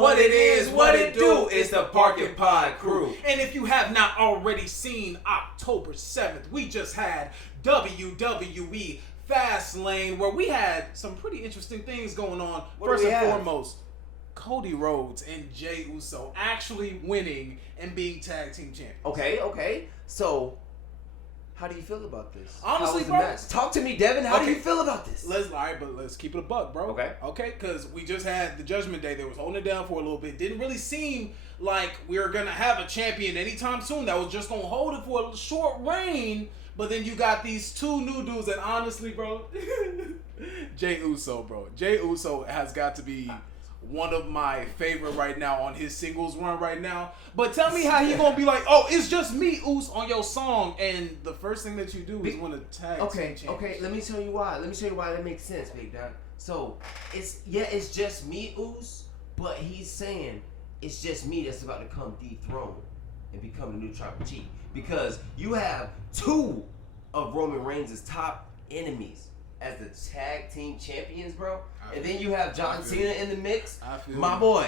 What it is, what it do, it's the ParkAndPod crew. And if you have not already seen October 7th, we just had WWE Fastlane, where we had some pretty interesting things going on. First and foremost, Cody Rhodes and Jey Uso actually winning and being tag team champions. Okay. So, how do you feel about this? Honestly, bro, talk to me, Devin. How do you feel about this? Let's keep it a buck, bro. Okay, because we just had the Judgment Day. They was holding it down for a little bit. Didn't really seem like we were gonna have a champion anytime soon. That was just gonna hold it for a short reign. But then you got these two new dudes, and honestly, bro, Jey Uso, bro. Jey Uso has got to be one of my favorite right now on his singles run right now. But tell me how he gonna be like, oh, it's just me, Us, on your song, and the first thing that you do is win a tag team championship. Okay, let me tell you why. That makes sense, big dog. So it's just me, Us, but he's saying it's just me that's about to come dethrone and become the new tribal chief. Because you have two of Roman Reigns' top enemies as the tag team champions, bro. And then you have John Cena in the mix. My boy,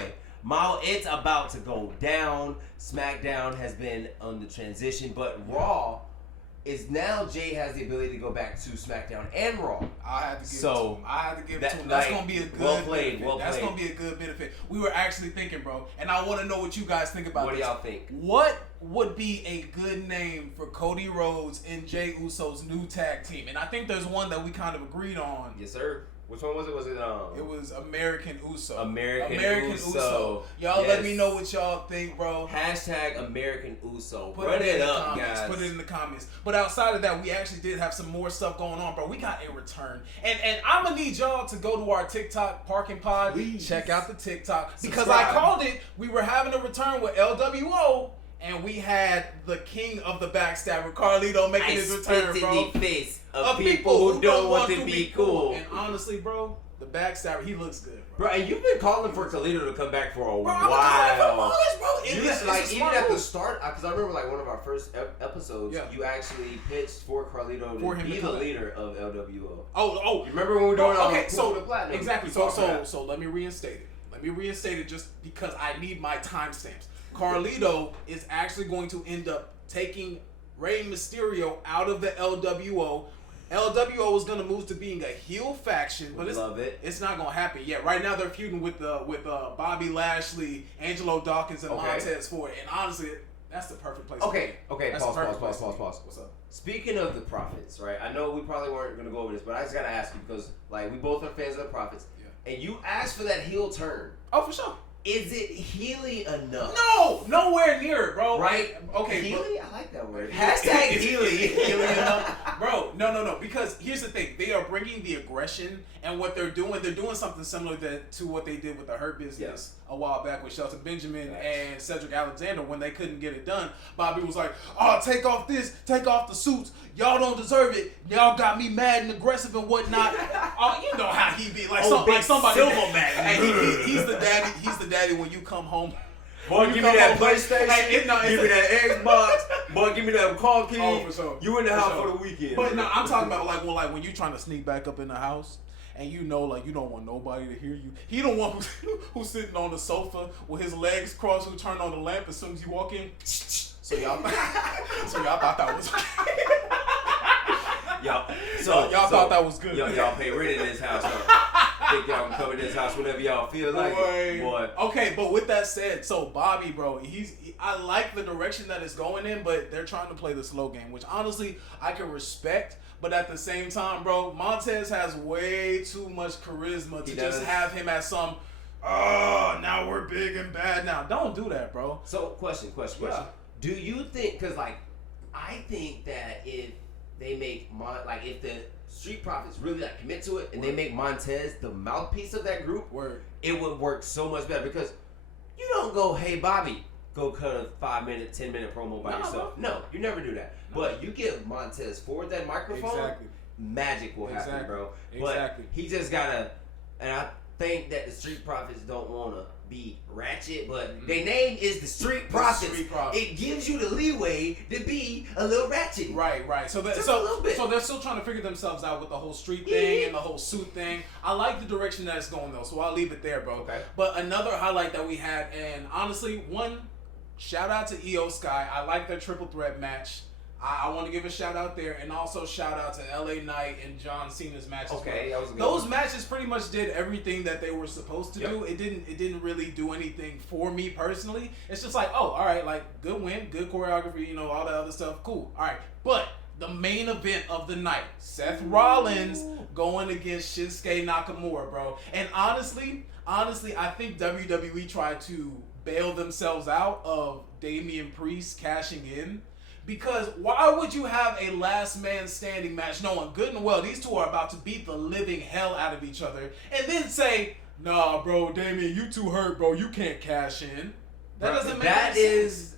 it's about to go down. SmackDown has been on the transition, but Raw is now Jay has the ability to go back to SmackDown and Raw. I had to give it to him. That's gonna be a good benefit. That's gonna be a good benefit. We were actually thinking, bro, and I want to know what you guys think about this. What do y'all think? What would be a good name for Cody Rhodes and Jey Uso's new tag team? And I think there's one that we kind of agreed on. Yes, sir. Which one was it? It was American Uso. American Uso. Y'all let me know what y'all think, bro. Hashtag American Uso. Run it up, guys. Put it in the comments. But outside of that, we actually did have some more stuff going on, bro. We got a return. And I'm going to need y'all to go to our TikTok, ParkAndPod. Please. Check out the TikTok. Because Subscribe. I called it. We were having a return with LWO. And we had the king of the backstabber, Carlito, making his return, bro. In the face of people who don't want to be cool. And honestly, bro, the backstabber, he looks good, bro. And you've been calling for Carlito to come back for a while. I've been calling for bro. Even at the start, because I remember like one of our first episodes, you actually pitched for Carlito to be the leader of LWO. Oh, you remember when we were doing the Platinum? Exactly. So let me reinstate it. Just because I need my timestamps. Carlito is actually going to end up taking Rey Mysterio out of the LWO. LWO is going to move to being a heel faction, but it's not going to happen yet. Right now they're feuding with Bobby Lashley, Angelo Dawkins, and Montez Ford. And honestly, that's the perfect place. Okay. Pause. What's up? Speaking of the Prophets, right? I know we probably weren't going to go over this, but I just got to ask you because like we both are fans of the Prophets, and you asked for that heel turn. Oh, for sure. Is it Healy enough? No, nowhere near it, bro. Right? Okay. Healy? I like that word. Hashtag Healy. Healy enough. Bro, no. Because here's the thing. They are bringing the aggression, and what they're doing something similar to what they did with the Hurt Business a while back with Shelton Benjamin and Cedric Alexander when they couldn't get it done. Bobby was like, oh, take off the suits. Y'all don't deserve it. Y'all got me mad and aggressive and whatnot. You know how he be. Like somebody. And he's the daddy. He's the daddy when you come home. Boy, give me that PlayStation. Give me that Xbox. Boy, give me that car keys. Oh, for sure. You in the house for the weekend. But no, I'm talking about when you trying to sneak back up in the house. And you know, you don't want nobody to hear you. He the one who's sitting on the sofa with his legs crossed, who turned on the lamp as soon as you walk in. So y'all thought that was y'all thought that was good. Y'all pay rent in this house. Think y'all can come in this house whenever y'all feel like it. Boy. Okay, but with that said, so Bobby, bro, I like the direction that it's going in, but they're trying to play the slow game, which honestly I can respect. But at the same time, bro, Montez has way too much charisma to just have him as some, now we're big and bad now. Don't do that, bro. So, question. Yeah. Do you think, because, I think that if they make, if the Street Profits really, commit to it and they make Montez the mouthpiece of that group, it would work so much better. Because you don't go, hey, Bobby, go cut a 5-minute, 10-minute promo by yourself. No, you never do that. But you give Montez Ford that microphone, magic will happen, bro. But he just gotta, and I think that the Street Profits don't want to be ratchet, but their name is the Street Profits. It gives you the leeway to be a little ratchet. Right. So a little bit. So they're still trying to figure themselves out with the whole street thing and the whole suit thing. I like the direction that it's going though, so I'll leave it there, bro. Okay. But another highlight that we had, and honestly, one shout out to EO Sky. I like their triple threat match. I want to give a shout out there, and also shout out to LA Knight and John Cena's match. Okay, that was a good those one. matches pretty much did everything that they were supposed to do. It didn't really do anything for me personally. It's just like, oh, all right, like good win, good choreography, you know, all that other stuff, cool. All right, but the main event of the night, Seth Rollins going against Shinsuke Nakamura, bro. And honestly, I think WWE tried to bail themselves out of Damian Priest cashing in. Because why would you have a last man standing match knowing good and well these two are about to beat the living hell out of each other and then say, nah, bro, Damian, you too hurt, bro. You can't cash in. That doesn't make any sense.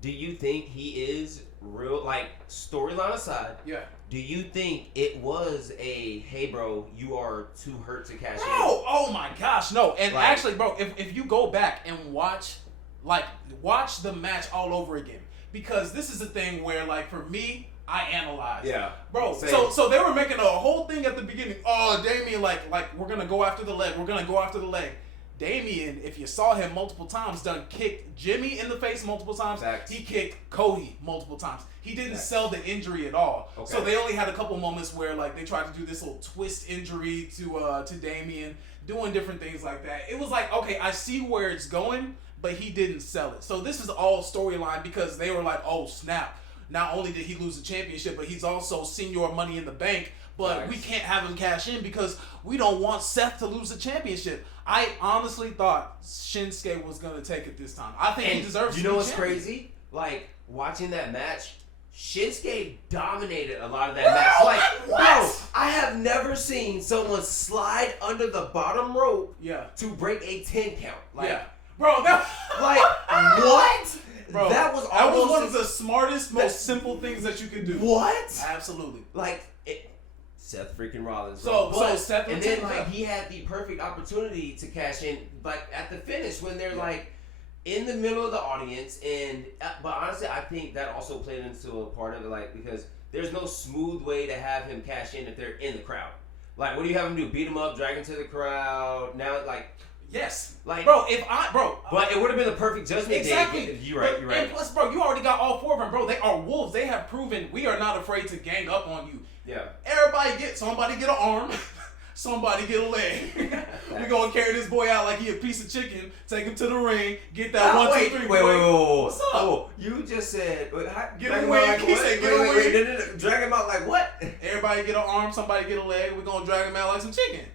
Do you think he is real, like, storyline aside? Yeah. Do you think it was a, hey, bro, you are too hurt to cash in? Oh my gosh, no. And actually, bro, if you go back and watch the match all over again, because this is a thing where, like, for me, I analyze. Yeah. Bro, so they were making a whole thing at the beginning. Oh, Damian, like we're going to go after the leg. We're going to go after the leg. Damian, if you saw him multiple times, done kicked Jimmy in the face multiple times. Facts. He kicked Cody multiple times. He didn't sell the injury at all. Okay. So they only had a couple moments where, like, they tried to do this little twist injury to Damian, doing different things like that. It was like, okay, I see where it's going, but he didn't sell it. So this is all storyline because they were like, oh, snap. Not only did he lose the championship, but he's also senior Money in the Bank. But we can't have him cash in because we don't want Seth to lose the championship. I honestly thought Shinsuke was going to take it this time. I think he deserves to be champion. You know what's crazy? Like, watching that match, Shinsuke dominated a lot of that match. Like, bro, I have never seen someone slide under the bottom rope to break a 10 count. Like, bro, what? Bro, that was one of the smartest, most simple things that you could do. What? Absolutely. Like, Seth freaking Rollins. So Seth, and then like he had the perfect opportunity to cash in, like at the finish when they're like in the middle of the audience, and but honestly, I think that also played into a part of it, like because there's no smooth way to have him cash in if they're in the crowd. Like, what do you have him do? Beat him up, drag him to the crowd. Now, like. Yes, like but it would have been the perfect judgment day. You're right. And plus, bro, you already got all four of them, bro. They are wolves. They have proven we are not afraid to gang up on you. Yeah. Somebody get an arm, somebody get a leg. We're gonna carry this boy out like he a piece of chicken. Take him to the ring. Get that 1, 2, 3. Wait. What's up? Oh, you just said get away. He said get away. Wait. Drag him out like what? Everybody get an arm. Somebody get a leg. We're gonna drag him out like some chicken.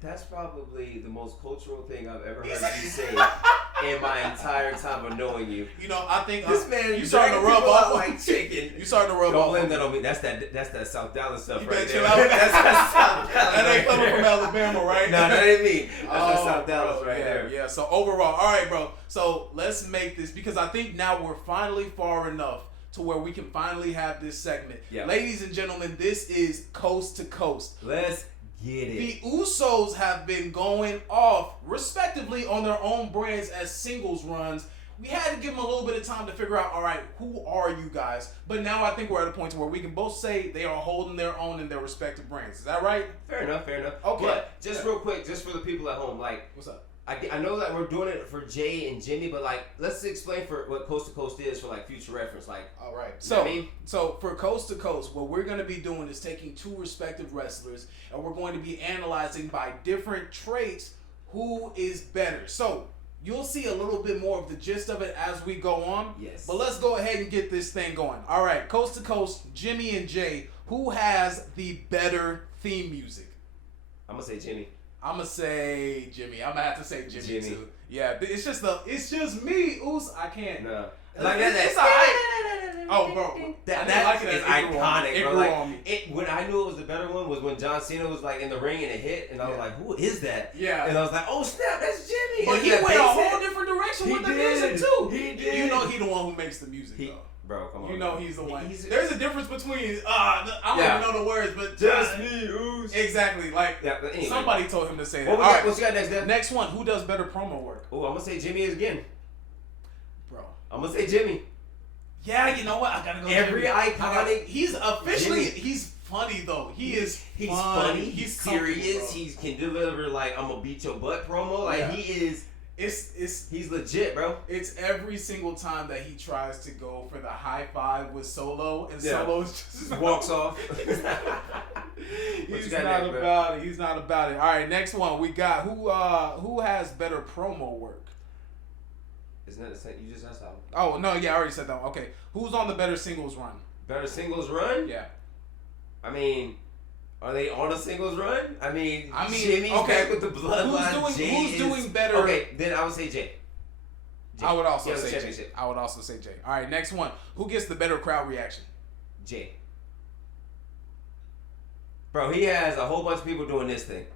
That's probably the most cultural thing I've ever heard you say in my entire time of knowing you. You know, I think this man, you starting to rub off like chicken. You starting to rub Don't off. blame that on me. That's that South Dallas stuff you right there. Chill out. That's that South Dallas. That ain't coming from Alabama, right? No, that ain't me. That's that South Dallas right there. Yeah. So overall, all right, bro. So let's make this because I think now we're finally far enough to where we can finally have this segment. Yeah. Ladies and gentlemen, this is Coast to Coast. Let's get it. The Usos have been going off, respectively, on their own brands as singles runs. We had to give them a little bit of time to figure out, all right, who are you guys? But now I think we're at a point where we can both say they are holding their own in their respective brands. Is that right? Fair enough. Okay. But just real quick, just for the people at home, like, what's up? I know that we're doing it for Jay and Jimmy, but like, let's explain for what Coast to Coast is for like future reference. Like, all right. So for Coast to Coast, what we're going to be doing is taking two respective wrestlers, and we're going to be analyzing by different traits who is better. So you'll see a little bit more of the gist of it as we go on. Yes. But let's go ahead and get this thing going. All right, Coast to Coast, Jimmy and Jay, who has the better theme music? I'm gonna say Jimmy. I'm gonna say Jimmy. I'm gonna have to say Jimmy too. Yeah, it's just me. I can't. No. Like it's alright. Oh, bro, that is iconic, bro. Grew on me. When I knew it was the better one was when John Cena was like in the ring and it hit, and I was like, "Who is that?" Yeah, and I was like, "Oh snap, that's Jimmy!" But he went a whole different direction with the music too. He did. You know, he the one who makes the music though. Bro, come on. You know he's the one. There's a difference between I don't even know the words, but just me, Oos. Exactly. Like anyway. Somebody told him to say that. All right, what you got next, Deb? Next one. Who does better promo work? Oh, I'm gonna say Jimmy again. Bro. I'm gonna say Jimmy. Yeah, you know what? I gotta go. Every iconic. He's officially. Jimmy. He's funny though. He's funny. He's serious. He can deliver like I'm gonna beat your butt promo. Like he is. He's legit, bro. It's every single time that he tries to go for the high five with Solo, and Solo just walks off. He's not about it. He's not about it. All right, next one we got who has better promo work? Isn't that the same? You just asked that one. Oh no, yeah, I already said that one. Okay, who's on the better singles run? Better singles run? Yeah. I mean. Are they on a singles run? I mean Jimmy's back with the bloodline. Who's doing better? Okay, then I would say Jay. I would also say Jay. I would also say Jay. All right, next one. Who gets the better crowd reaction? Jay. Bro, he has a whole bunch of people doing this thing.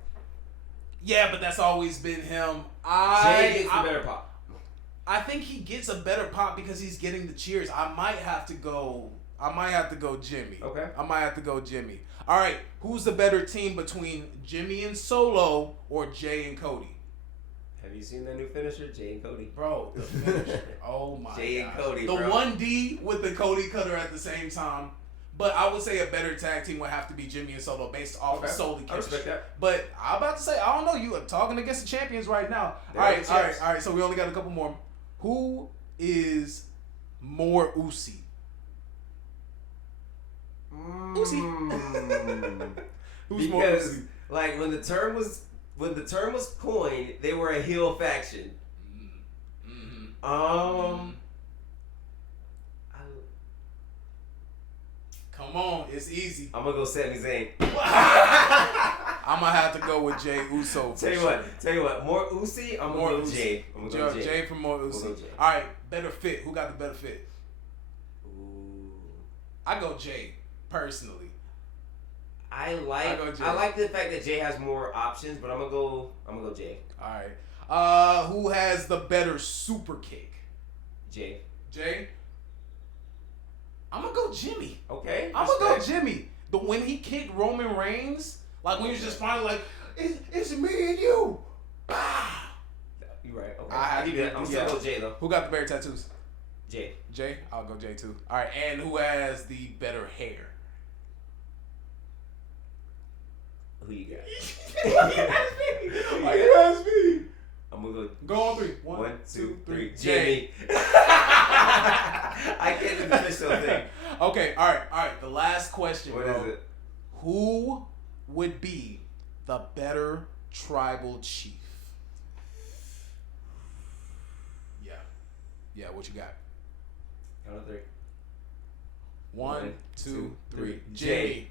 Yeah, but that's always been him. Jay gets the better pop. I think he gets a better pop because he's getting the cheers. I might have to go Jimmy. Okay. I might have to go Jimmy. All right, who's the better team between Jimmy and Solo or Jay and Cody? Have you seen that new finisher, Jay and Cody? Bro, the finisher. Oh my god. Jay and Cody, the 1D with the Cody cutter at the same time. But I would say a better tag team would have to be Jimmy and Solo based off of solely chemistry. I respect that. But I'm about to say, I don't know. You are talking against the champions right now. All right. So we only got a couple more. Who is more Uzi? Who's more Uzi? Like when the term was coined, they were a heel faction. Come on, it's easy. I'm gonna go Sami Zayn. I'm gonna have to go with Jay Uso. Tell you what, more Uzi. I'm gonna go Jay. I'm gonna go Jay. Jay for more Uzi. All right, better fit. Who got the better fit? Ooh. I go Jay personally. I like the fact that Jay has more options, but I'm gonna go Jay. All right. Who has the better super kick? Jay. I'm gonna go Jimmy. Okay. I'm gonna go Jimmy. When he kicked Roman Reigns, like when he was just finally like, it's me and you. You're right. Okay. I give you that. I'm still go Jay though. Who got the better tattoos? Jay. I'll go Jay too. All right. And who has the better hair? Who you got? Why you ask me? I'm gonna go on three. One, two, three. Jimmy. I can't even finish something. Okay, all right. The last question, What is it? Who would be the better tribal chief? Yeah. What you got? Count of three. One, two, three. Jay.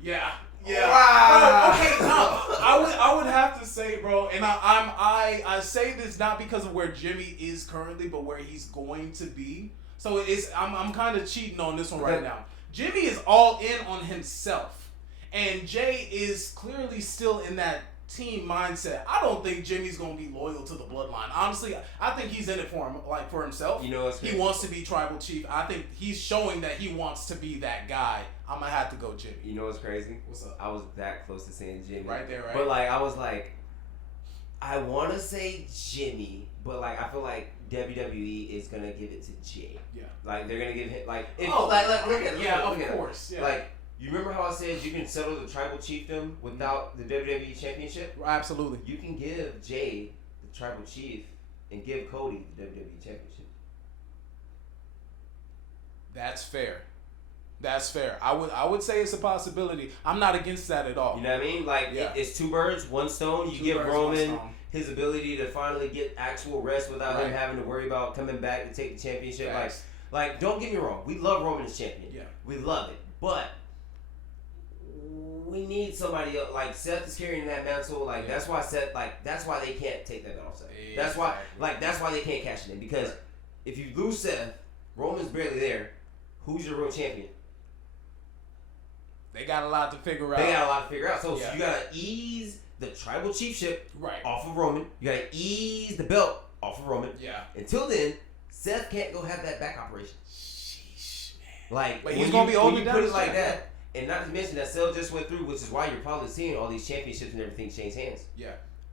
Yeah. Wow. Okay, I would have to say, bro, and I say this not because of where Jimmy is currently, but where he's going to be. So I'm kind of cheating on this one right now. Jimmy is all in on himself, and Jay is clearly still in that team mindset. I don't think Jimmy's gonna be loyal to the bloodline. Honestly, I think he's in it for himself. You know, he wants to be tribal chief. I think he's showing that he wants to be that guy. I'm gonna have to go Jimmy. You know what's crazy? What's up? I was that close to saying Jimmy. Right there, right? But like, I was like, I want to say Jimmy, but like, I feel like WWE is gonna give it to Jay. Yeah. Like they're gonna give him like. Of course. Yeah. Like. You remember how I said you can settle the tribal chiefdom without the WWE championship? Absolutely. You can give Jay the tribal chief and give Cody the WWE championship. That's fair. I would say it's a possibility. I'm not against that at all. You know what I mean? Like it's two birds, one stone. You give Roman his ability to finally get actual rest without him having to worry about coming back to take the championship. Like don't get me wrong, we love Roman as champion. Yeah. We love it, but we need somebody else. Like Seth is carrying that mantle. Like that's why Seth. Like that's why they can't take that off Seth. Exactly. That's why they can't cash it in, because if you lose Seth, Roman's barely there. Who's your real champion? They got a lot to figure out. So you gotta ease the tribal chiefship off of Roman. You gotta ease the belt off of Roman. Yeah. Until then, Seth can't go have that back operation. Like, but he's gonna be holding down. Put it like that, and not to mention that Cell just went through, which is why you're probably seeing all these championships and everything change hands. Yeah.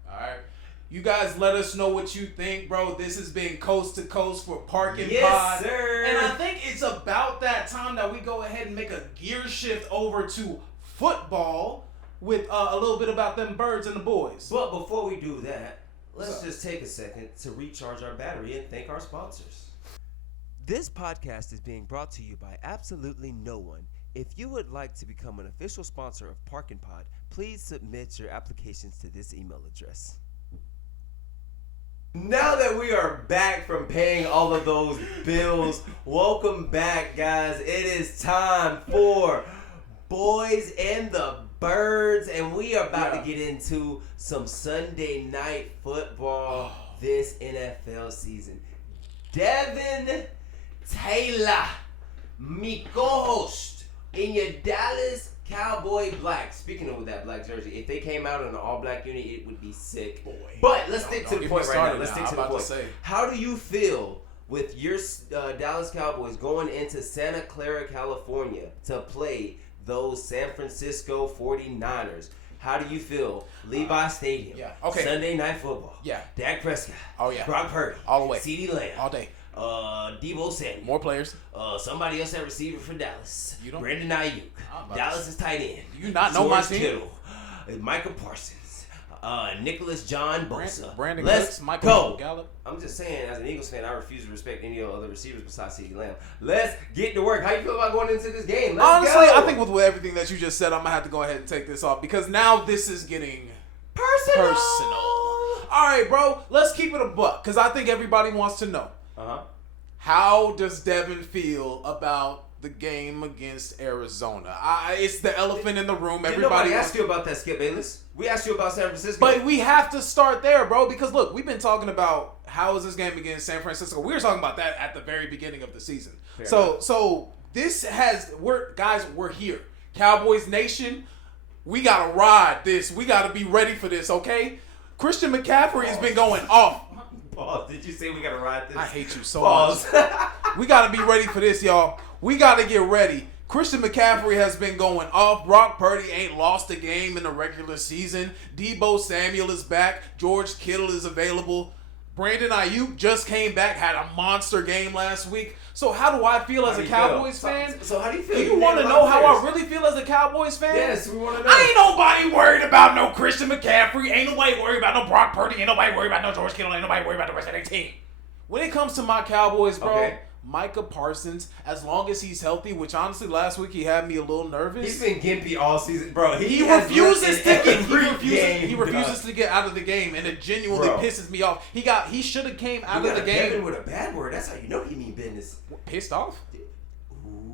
All right. You guys let us know what you think, bro. This has been Coast to Coast for ParkAndPod. Yes, sir. And I think it's about that time that we go ahead and make a gear shift over to football with a little bit about them birds and the boys. But before we do that, let's just take a second to recharge our battery and thank our sponsors. This podcast is being brought to you by absolutely no one. If you would like to become an official sponsor of ParkAndPod, please submit your applications to this email address. Now that we are back from paying all of those bills, welcome back, guys. It is time for Boys and the Birds, and we are about to get into some Sunday night football this NFL season. Devin Taylor, me co-host in your Dallas Cowboy black. Speaking of that black jersey, if they came out in an all-black unit, it would be sick. Boy. But let's stick to the point right now. Let's stick to the point. How do you feel with your Dallas Cowboys going into Santa Clara, California to play those San Francisco 49ers? How do you feel? Levi Stadium. Sunday night football. Dak Prescott. Brock Purdy. All the way. CeeDee Lamb. All day. Deebo Samuel. More players. Somebody else at receiver for Dallas. Brandon Ayuk. Dallas is tight end. You not know my team? Kittle. Micah Parsons. Nicholas John Bosa. Brandon Let's Cooks, Michael Gallup. I'm just saying, as an Eagles fan, I refuse to respect any other receivers besides CeeDee Lamb. Let's get to work. How you feel about going into this game? Honestly, I think with everything that you just said, I'm going to have to go ahead and take this off because now this is getting personal. All right, bro. Let's keep it a buck because I think everybody wants to know. How does Devin feel about the game against Arizona? It's the elephant in the room. Everybody asked you about that, Skip Bayless. We asked you about San Francisco. But we have to start there, bro, because look, we've been talking about how is this game against San Francisco. We were talking about that at the very beginning of the season. So this we're here. Cowboys Nation, we gotta ride this. We gotta be ready for this, okay? Christian McCaffrey has been going off. Pause. Did you say we gotta ride this? I hate you so much. We gotta be ready for this, y'all. We gotta get ready. Christian McCaffrey has been going off. Brock Purdy ain't lost a game in the regular season. Deebo Samuel is back. George Kittle is available. Brandon Ayuk just came back, had a monster game last week. So how do I feel as a Cowboys fan? So how do you feel? Do you want to know how I really feel as a Cowboys fan? Yes, we want to know. Ain't nobody worried about no Christian McCaffrey. Ain't nobody worried about no Brock Purdy. Ain't nobody worried about no George Kittle. Ain't nobody worried about the rest of their team. When it comes to my Cowboys, bro, Micah Parsons, as long as he's healthy, which honestly last week he had me a little nervous. He's been gimpy all season, bro. He refuses to get out of the game, and it genuinely pisses me off. He should have came out of the game. Devin with a bad word. That's how you know he mean business. Pissed off?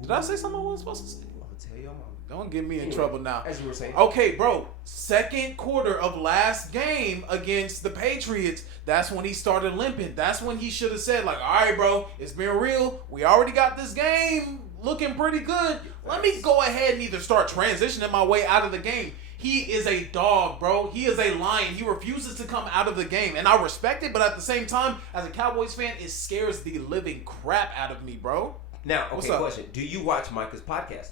Did I say something I wasn't supposed to say? I'll tell your mom. Don't get me in trouble now. As you were saying. Okay, bro. Second quarter of last game against the Patriots, that's when he started limping. That's when he should have said, like, all right, bro, it's been real. We already got this game looking pretty good. Let me go ahead and either start transitioning my way out of the game. He is a dog, bro. He is a lion. He refuses to come out of the game. And I respect it, but at the same time, as a Cowboys fan, it scares the living crap out of me, bro. Now, question. Do you watch Micah's podcast?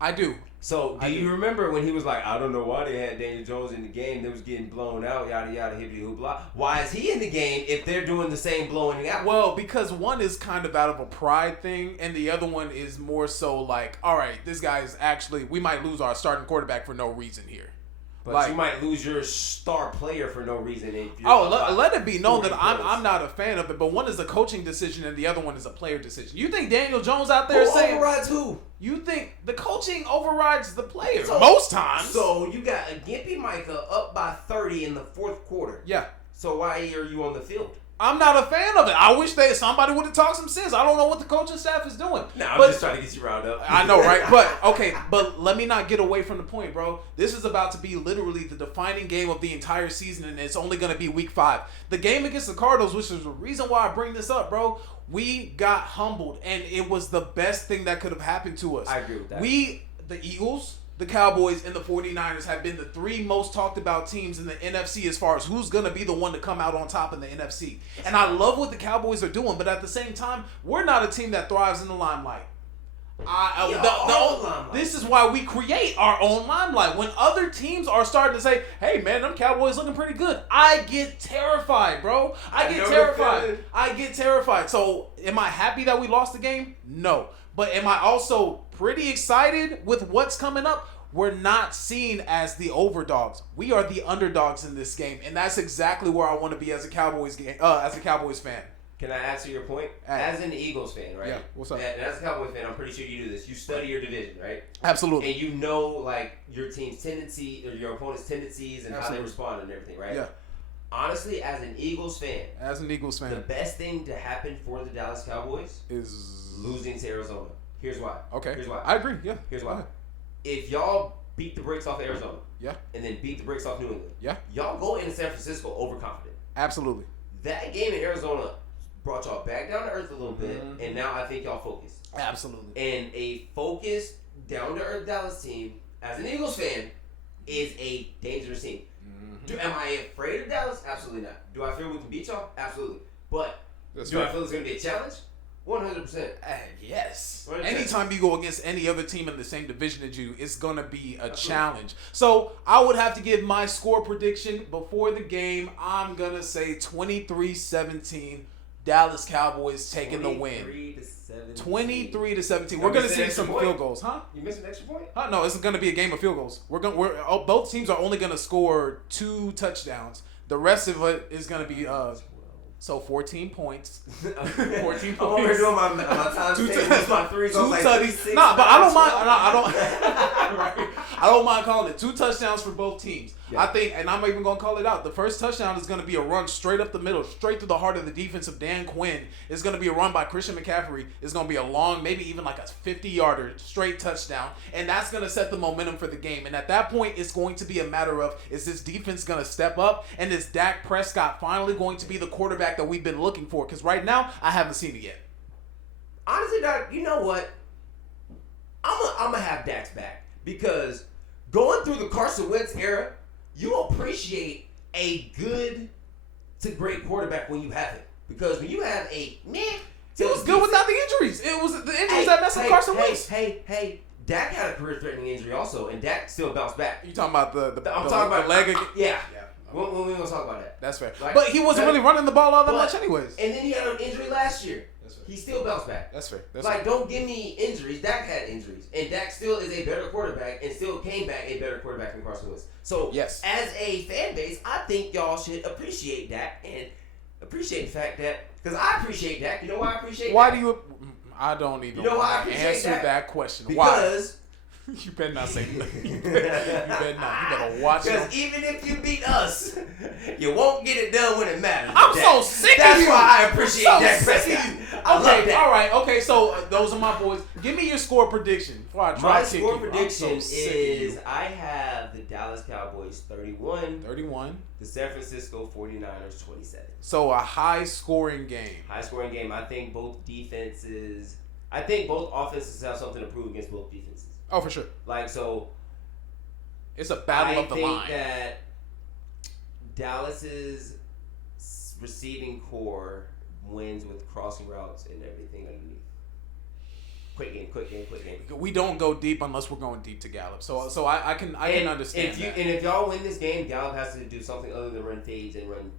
I do. So, do you remember when he was like, I don't know why they had Daniel Jones in the game. They was getting blown out, yada, yada, hibbity, hoopla. Why is he in the game if they're doing the same blowing out? Well, because one is kind of out of a pride thing, and the other one is more so like, all right, this guy is actually, we might lose our starting quarterback for no reason here. But like, you might lose your star player for no reason. If let it be known that I'm not a fan of it, but one is a coaching decision and the other one is a player decision. You think Daniel Jones out there saying... overrides who? You think the coaching overrides the player most times. So you got a gimpy Micah up by 30 in the fourth quarter. Yeah. So why are you on the field? I'm not a fan of it. I wish somebody would have talked some sense. I don't know what the coaching staff is doing. I'm just trying to get you riled up. I know, right? But let me not get away from the point, bro. This is about to be literally the defining game of the entire season, and it's only going to be week 5. The game against the Cardinals, which is the reason why I bring this up, bro. We got humbled, and it was the best thing that could have happened to us. I agree with that. The Eagles, the Cowboys, and the 49ers have been the 3 most talked about teams in the NFC as far as who's going to be the one to come out on top in the NFC. And I love what the Cowboys are doing, but at the same time, we're not a team that thrives in the limelight. This is why we create our own limelight. When other teams are starting to say, "Hey, man, them Cowboys looking pretty good," I get terrified, bro. I get terrified. So, am I happy that we lost the game? No. But am I also pretty excited with what's coming up? We're not seen as the overdogs. We are the underdogs in this game, and that's exactly where I want to be as a Cowboys fan. Can I answer your point? As an Eagles fan, right? Yeah, what's up? And as a Cowboys fan, I'm pretty sure you do this. You study your division, right? Absolutely. And you know, like, your team's tendency, or your opponent's tendencies and how they respond and everything, right? Yeah. Honestly, as an Eagles fan, the best thing to happen for the Dallas Cowboys is losing to Arizona. Here's why. Okay. Here's why. I agree, yeah. Here's why. If y'all beat the brakes off of Arizona, yeah, and then beat the brakes off New England, yeah, y'all go into San Francisco overconfident. Absolutely. That game in Arizona brought y'all back down to earth a little bit, and now I think y'all focus. Absolutely. And a focused, down to earth Dallas team, as an Eagles fan, is a dangerous team. Am I afraid of Dallas? Absolutely not. Do I feel we can beat y'all? Absolutely. But I feel it's going to be a challenge? 100%. Yes. 100%. Anytime you go against any other team in the same division as you, it's going to be a challenge. So I would have to give my score prediction before the game. I'm going to say 23-17. Dallas Cowboys taking the win. 23-17. We're going to see some field goals, huh? You missed an extra point? No, it's going to be a game of field goals. Both teams are only going to score 2 touchdowns. The rest of it is going to be 14 points. 14 points. I'm over doing my time table. My threes. Two touchdowns. Nah, but I don't mind. I don't mind calling it 2 touchdowns for both teams. Yeah. I think, and I'm even going to call it out. The first touchdown is going to be a run straight up the middle, straight through the heart of the defense of Dan Quinn. It's going to be a run by Christian McCaffrey. It's going to be a long, maybe even like a 50-yarder straight touchdown. And that's going to set the momentum for the game. And at that point, it's going to be a matter of, is this defense going to step up? And is Dak Prescott finally going to be the quarterback that we've been looking for? Because right now, I haven't seen it yet. Honestly, Doc, you know what? I'm going to have Dak's back. Because going through the Carson Wentz era, you appreciate a good to great quarterback when you have it. Because when you have a it was good without the injuries. It was the injuries that messed up Carson Wentz. Hey, Dak had a career-threatening injury also, and Dak still bounced back. You talking about the leg again? Yeah. We're going to talk about that. That's fair. Like, but he wasn't really running the ball all that much anyways. And then he had an injury last year. He still bounced back. That's fair. Don't give me injuries. Dak had injuries. And Dak still is a better quarterback and still came back a better quarterback than Carson Wentz. So, yes, as a fan base, I think y'all should appreciate Dak and appreciate the fact that, because I appreciate Dak. You know why I appreciate Dak? Why do you? I don't even answer that question. Because you better not say nothing. You better not. You better watch it. Because even if you beat us, you won't get it done when it matters. I'm so sick of you. That's why I appreciate Dak Prescott. I love that. All right. Okay. So those are my boys. Give me your score prediction before I try my score prediction is I have the Dallas Cowboys 31. The San Francisco 49ers 27. So a high scoring game. I think both offenses have something to prove against both defenses. Oh, for sure. It's a battle of the line. I think that Dallas's receiving core wins with crossing routes and everything underneath. Quick game. We don't go deep unless we're going deep to Gallup. So I can understand that. And if y'all win this game, Gallup has to do something other than run fades and run.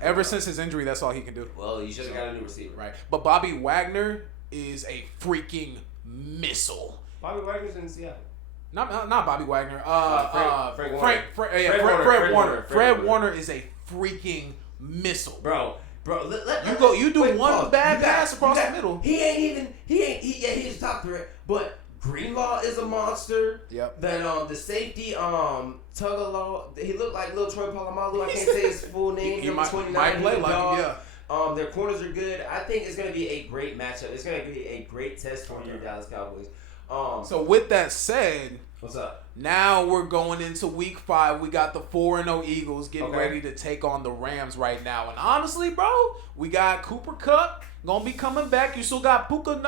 Ever since his injury, that's all he can do. Well, you should have got a new receiver. Right. But Bobby Wagner is a freaking missile. Bobby Wagner's in Seattle. Not Bobby Wagner. Fred Warner. Fred Warner is a freaking missile, bro. You do one bad pass across the middle. He he's top threat, but Greenlaw is a monster. Yep. Then the safety Tugalaw, he looked like little Troy Polamalu. I can't say his full name. He might play like him, yeah. Their corners are good. I think it's going to be a great matchup. It's going to be a great test for your Dallas Cowboys. So with that said, what's up? Now we're going into week 5. We got the 4-0 Eagles getting ready to take on the Rams right now. And honestly, bro, we got Cooper Kupp gonna be coming back. You still got Puka and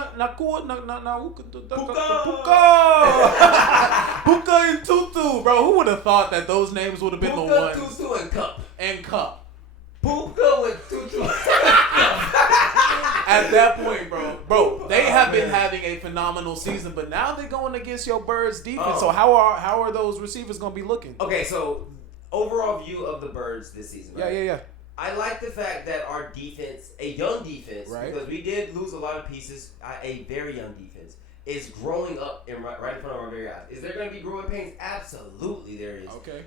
Tutu, bro. Who would have thought that those names would have been the ones? Tutu and Kupp. And Kupp. Puka with Tutu. At that point, bro, they have been having a phenomenal season, but now they're going against your Birds defense. So how are those receivers going to be looking? Okay, so overall view of the Birds this season. Right? Yeah. I like the fact that our defense, a young defense, right, because we did lose a lot of pieces, a very young defense, is growing up right in front of our very eyes. Is there going to be growing pains? Absolutely there is. Okay.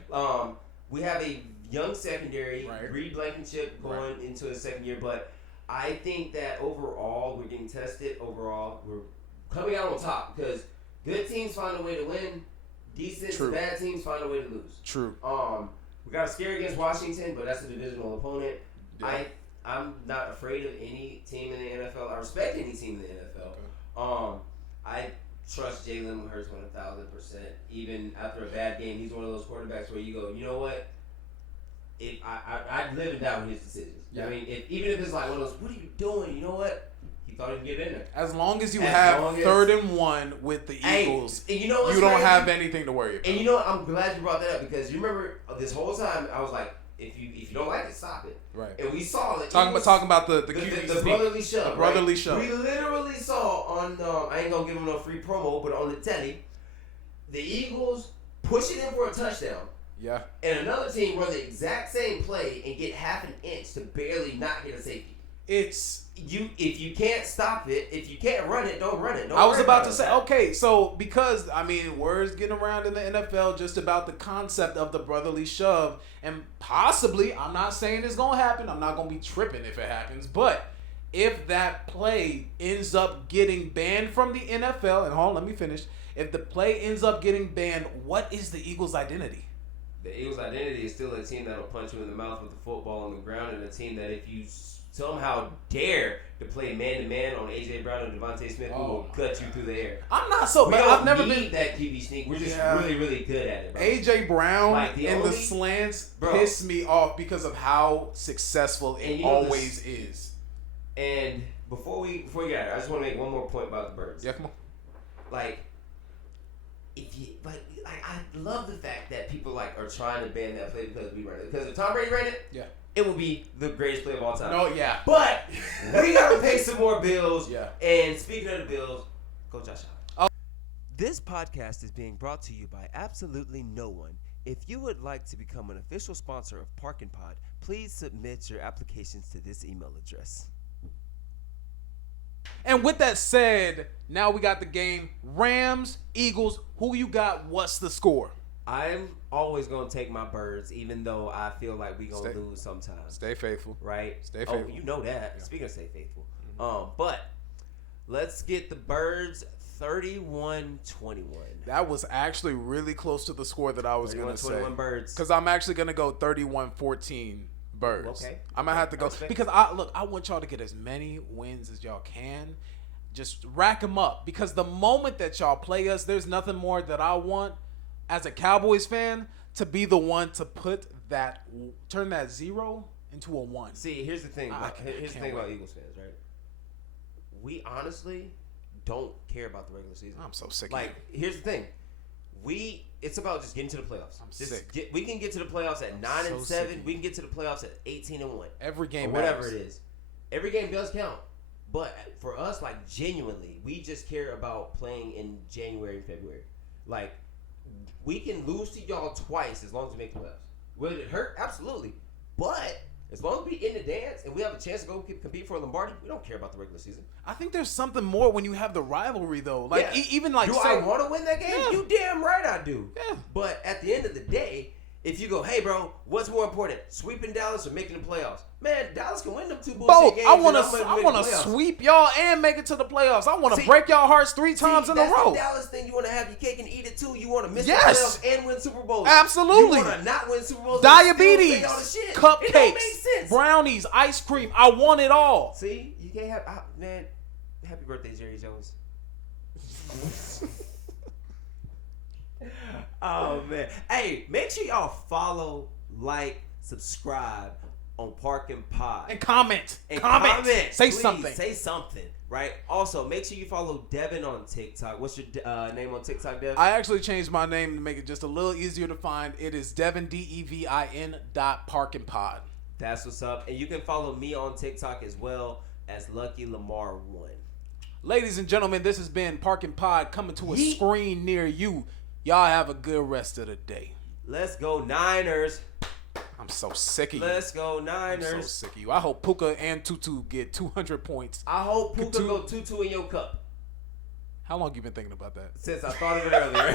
We have a young secondary, right, Reed Blankenship going into his second year, but I think that overall we're getting tested. Overall, we're coming out on top because good teams find a way to win. Decent, bad teams find a way to lose. True. We got a scare against Washington, but that's a divisional opponent. Yeah. I'm not afraid of any team in the NFL. I respect any team in the NFL. Okay. I trust Jalen Hurts 1,000%. Even after a bad game, he's one of those quarterbacks where you go, you know what? If I'd live and die with his decisions. Yeah. I mean, even if it's like one of those, what are you doing? You know what? He thought he could get in there. As long as you have 3rd and 1 with the Eagles, and you know you don't have anything to worry about. And you know what? I'm glad you brought that up because you remember this whole time I was like, if you don't like it, stop it. Right. And we saw it. Talking about the brotherly shove. The brotherly shove. We literally saw on I ain't gonna give him no free promo, but on the telly, the Eagles push it in for a touchdown. Yeah. And another team run the exact same play and get half an inch to barely not hit a safety. It's if you can't stop it, if you can't run it, don't run it. I was about to say, okay, so because words getting around in the NFL just about the concept of the brotherly shove, and possibly, I'm not saying it's gonna happen. I'm not gonna be tripping if it happens, but if that play ends up getting banned from the NFL, and hold on, let me finish. If the play ends up getting banned, what is the Eagles' identity? The Eagles' identity is still a team that'll punch you in the mouth with the football on the ground, and a team that if you somehow dare to play man-to-man on A.J. Brown and Devontae Smith, who will cut you through the air. I'm not so bad. I've never been that QB sneak. We're just really, really good at it, bro. A.J. Brown and the slants piss me off because of how successful it always is. And before we get out of here, I just want to make one more point about the Birds. Yeah, come on. I love the fact that people are trying to ban that play because we ran it. Because if Tom Brady ran it, it will be the greatest play of all time. No, yeah. But we gotta pay some more bills. Yeah. And speaking of the bills, go Josh Allen. This podcast is being brought to you by absolutely no one. If you would like to become an official sponsor of ParkAndPod, please submit your applications to this email address. And with that said, now we got the game. Rams, Eagles, who you got? What's the score? I'm always going to take my Birds, even though I feel like we're going to lose sometimes. Stay faithful. Right? Stay faithful. Oh, you know that. Yeah. Speaking of stay faithful. But let's get the Birds 31-21. That was actually really close to the score that I was going to say. 31 Birds. Because I'm actually going to go 31-14 Birds. Okay. I'm going to have to go. Because, I want y'all to get as many wins as y'all can. Just rack them up. Because the moment that y'all play us, there's nothing more that I want as a Cowboys fan to be the one to turn that 0 into a 1. See, here's the thing. Here's the thing about Eagles fans, right? We honestly don't care about the regular season. I'm so sick of it. Here's the thing. It's about just getting to the playoffs. I'm sick. We can get to the playoffs at 9-7. We can get to the playoffs at 18-1. Every game whatever matters. it is. Every game does count. But for us, genuinely, we just care about playing in January and February. We can lose to y'all twice as long as we make the playoffs. Will it hurt? Absolutely. But as long as we in the dance and we have a chance to go compete for a Lombardi, we don't care about the regular season. I think there's something more when you have the rivalry, though. Do I want to win that game? Yeah. You damn right I do. Yeah. But at the end of the day, if you go, hey, bro, what's more important, sweeping Dallas or making the playoffs? Man, Dallas can win them two bullshit games. I want to sweep y'all and make it to the playoffs. I want to break y'all hearts 3 times in a row. That's the Dallas thing. You want to have your cake and eat it too. You want to miss the playoffs and win Super Bowls. Absolutely. You want to not win Super Bowls. Diabetes, all the shit. cupcakes, it don't make sense. Brownies, ice cream. I want it all. See, you can't have man. Happy birthday, Jerry Jones. Oh man. Hey, make sure y'all follow, subscribe on ParkAndPod. And comment. Say something. Say something. Right? Also, make sure you follow Devin on TikTok. What's your name on TikTok, Devin? I actually changed my name to make it just a little easier to find. It is Devin, DEVIN .ParkAndPod. That's what's up. And you can follow me on TikTok as well. as Lucky Lamar won. Ladies and gentlemen, this has been Park and Pod coming to a screen near you. Y'all have a good rest of the day. Let's go Niners. I'm so sick of you. Let's go Niners. I'm so sick of you. I hope Puka and Tutu get 200 points. I hope Puka go 2-2 in your cup. How long you been thinking about that? Since I thought of it earlier.